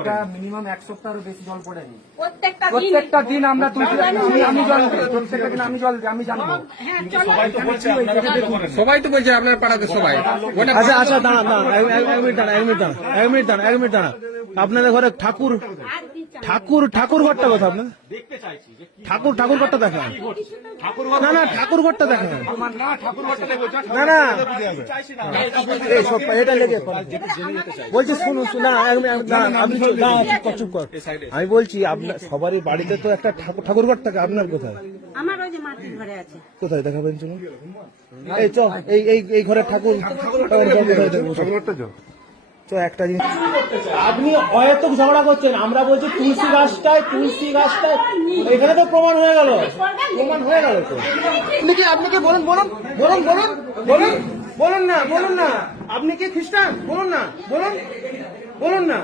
এটা মিনিমাম 1 সপ্তাহেরও বেশি জল পড়েনি। প্রত্যেকটা দিন আমরা তুলসী আমি জল দিই, প্রত্যেকটা দিন আমি জল দিই, আমি জানবো। সবাই তো বলছে আপনার পাড়াতে সবাই। আচ্ছা আচ্ছা দাঁড়ান এক মিনিট দাঁড়ান। আপনাদের ঘরে ঠাকুর ঘরটা কথা আপনার ঠাকুর ঘরটা দেখা না ঠাকুর ঘরটা দেখা না এটা লেগে বলছি শুনুন না আপনি চুপ কর। আমি বলছি আপনার সবারই বাড়িতে তো একটা ঠাকুর ঘর থাকে, আপনার কোথায়? আমার ওই যে মাটির ঘরে আছে। কোথায় দেখাবেন চলুন? এই চ এই ঘরের ঠাকুর একটা জিনিস আপনি অহেতুক ঝগড়া করছেন। আমরা বলছি তুলসী গাছটায় এখানে তো প্রমাণ হয়ে গেল তো। আপনি কি বলুন না আপনি কি খ্রিস্টান? বলুন না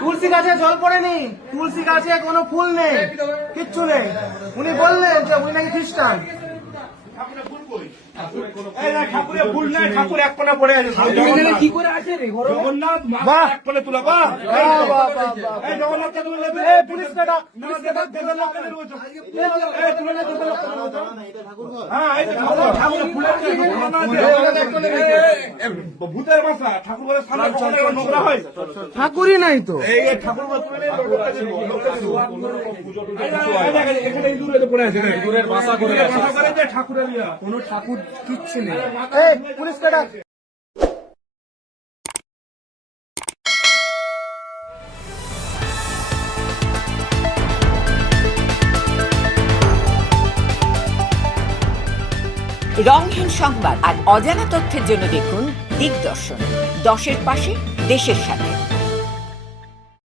তুলসী গাছে জল পড়েনি, তুলসী গাছে কোনো ফুল নেই, কিচ্ছু নেই। উনি বললেন যে উনি নাকি খ্রিস্টান। ঠাকুর এক কোণা পড়ে আছে, কি করে আছে রে জগন্নাথ এক কোণে তুলা জগন্নাথকে পুলিশকে ডাক, ভূতের বাসা ঠাকুর বলে নোংরা হয়, ঠাকুরই নাই তো। ঠাকুর ঠাকুরের কোনো ঠাকুর কিচ্ছু নেই। পুলিশকে ডাক। রংহীন সংবাদ আর অজানা তথ্যের জন্য দেখুন দিগদর্শন, 10-এর পাশে, দেশের সাথে।